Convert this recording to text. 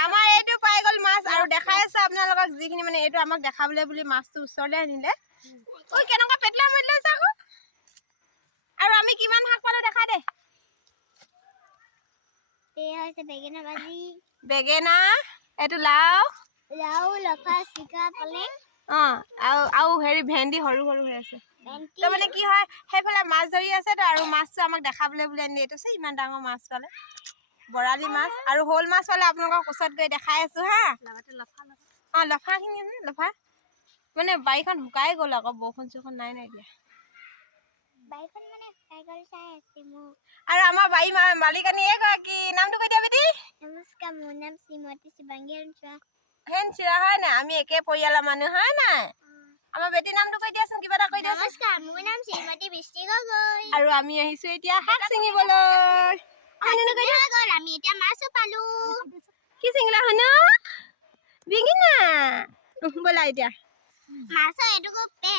আমাৰ এইটো পাই গ'ল মাছ আৰু দেখাই আছে আপোনালোকক যিখিনি মানে এইটো আমাক দেখাবলৈ বুলি মাছটো ওচৰলৈ আনিলে ঐ কেনেকুৱা পেটলা মৰিলে চাকো আৰু আমি কিমান শাক পালে দেখা দে এই হৈছে বেগেনা ভাজি বেগেনা এইটো লাও লাও লফা চিকা পালেং আৰু হেৰি ভেন্দি সৰু সৰু হৈ আছে তো মানে কি হয় সেইফালে মাছ ধৰি আছে তো আৰু মাছটো আমাক দেখাবলৈ বুলি আনি এইটো আছে ইমান ডাঙৰ মাছ পালে বৰালি মাছ আৰু হোল মাছ পালে আপোনালোকক ওচৰত গৈ দেখাই আছো হা লফাখিনি লফা মানে বাৰীখন শুকাই গ'ল আকৌ বৰষুণ চৰষুণ নাই এতিয়া বাইখন মানে শুকাই গ'ল চাই আছে মোক আৰু আমাৰ বাৰী মালিকানী এগৰাকী নামটো কৈ দিয়া বেটি নমস্কাৰ মোৰ নাম শ্ৰীমতী শিৱাংগী হেনচিৰা হয় নাই আমি একে পৰিয়ালৰ মানুহ হয় নাই আমাৰ বেটিৰ নামটো কৈ দিয়াচোন কিবা এটা কৈ দিয়া নমস্কাৰ মোৰ নাম শ্ৰীমতী বৃষ্টি গগৈ আৰু আমি আহিছো এতিয়া শাক ছিঙিবলৈ আমি এতিয়া মাছো পালো কি ছিঙিলা হনো বেঙেনা ব'লা এতিয়া মাছৰ এটুকু পেট